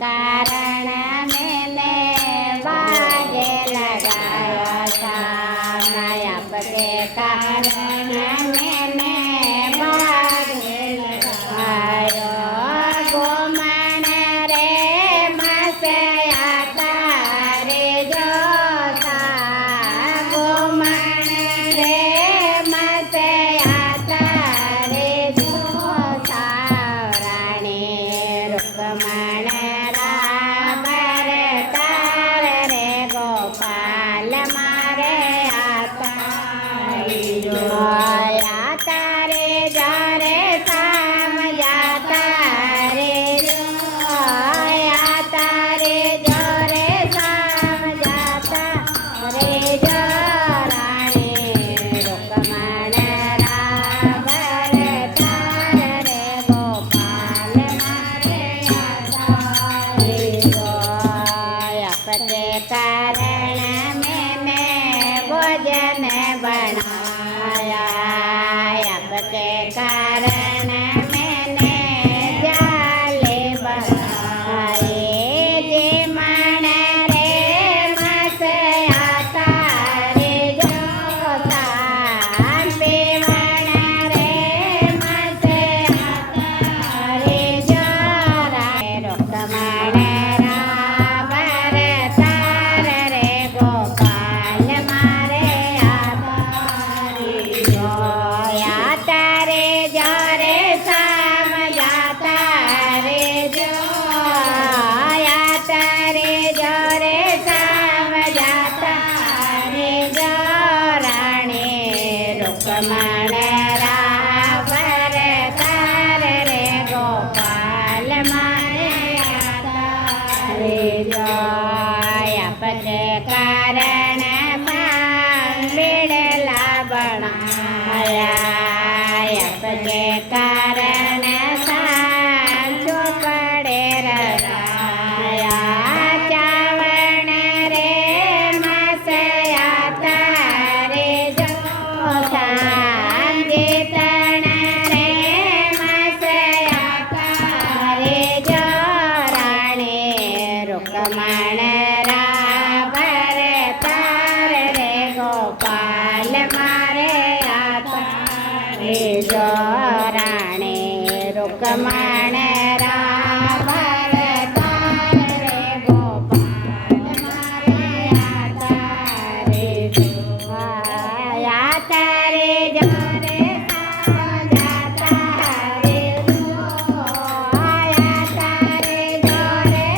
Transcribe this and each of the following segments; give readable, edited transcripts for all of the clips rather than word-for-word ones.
कारण मैंने बाजे लगाया था आपके कारण मैंने बाजे लगाया गो मन रे मसे आता रे जोता गो मन रे मसे आता रे जोता रानी रुक्मण कारण मैंने भोजन बनाया आपके कारण मैंने जाले बनाए जे मन रे मसे आता रे जोता पीवण रे मसे आता रे जोरा रुक्मण रुक्मण रावर तार रे गोपाल मारे आता रे जय आपके कारण बिड़ला बनाया आपके कारण सांचो पड़े रया चावण रे मसे आता रे जोता रुक्मण रावर तार रे गोपाल मारे आता रे जो राणे रुक्मण रावर तार रे गोपाल मारे आता रे जो आता रे जो रे जाता रे जो आता रे जो रे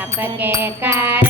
आपके कारण